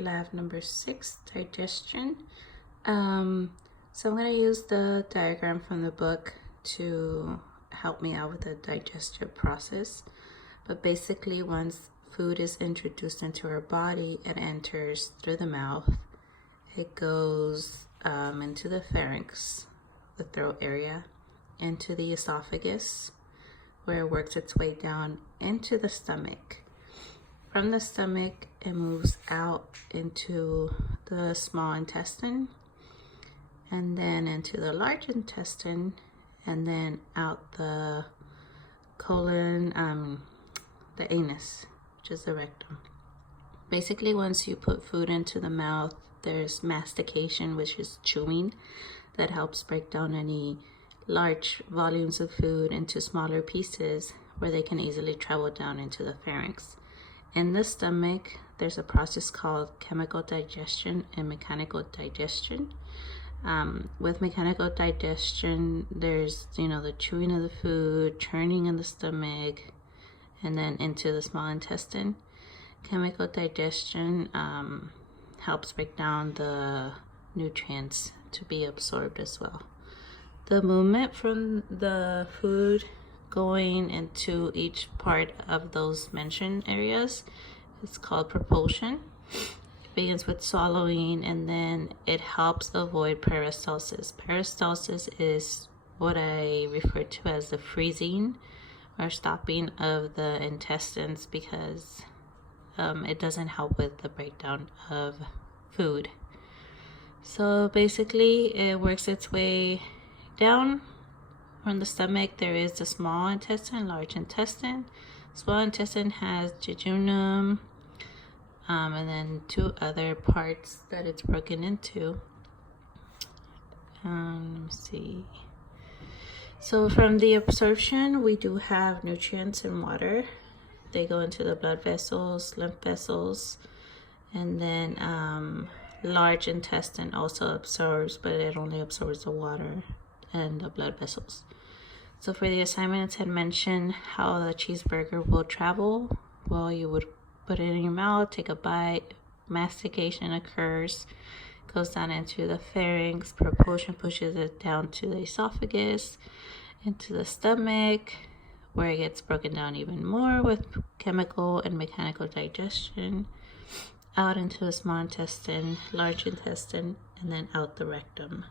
lab number 6, digestion. So I'm going to use the diagram from the book to help me out with the digestive process. But basically, once food is introduced into our body, it enters through the mouth. It goes into the pharynx, the throat area, into the esophagus, where it works its way down into the stomach. From the stomach, it moves out into the small intestine, and then into the large intestine, and then out the colon, the anus, which is the rectum. Basically, once you put food into the mouth, there's mastication, which is chewing, that helps break down any large volumes of food into smaller pieces where they can easily travel down into the pharynx. In the stomach, there's a process called chemical digestion and mechanical digestion. With mechanical digestion, there's, the chewing of the food, churning in the stomach, and then into the small intestine. Chemical digestion helps break down the nutrients to be absorbed as well. The movement from the food going into each part of those mentioned areas is called propulsion. It begins with swallowing, and then it helps avoid peristalsis. Peristalsis is what I refer to as the freezing or stopping of the intestines, because it doesn't help with the breakdown of food. So basically, it works its way down. From the stomach, there is the small intestine, large intestine. Small intestine has jejunum, and then 2 other parts that it's broken into. Let me see. So from the absorption, we do have nutrients and water. They go into the blood vessels, lymph vessels, and then large intestine also absorbs, but it only absorbs the water and the blood vessels. So for the assignment, it had mentioned how the cheeseburger will travel. Well, you would put it in your mouth, take a bite, mastication occurs, goes down into the pharynx, propulsion pushes it down to the esophagus, into the stomach, where it gets broken down even more with chemical and mechanical digestion, out into the small intestine, large intestine, and then out the rectum.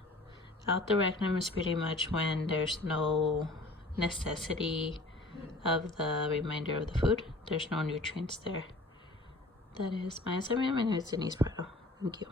Out the rectum is pretty much when there's no necessity of the remainder of the food. There's no nutrients there. That is my assignment. My name is Denise Prado. Thank you.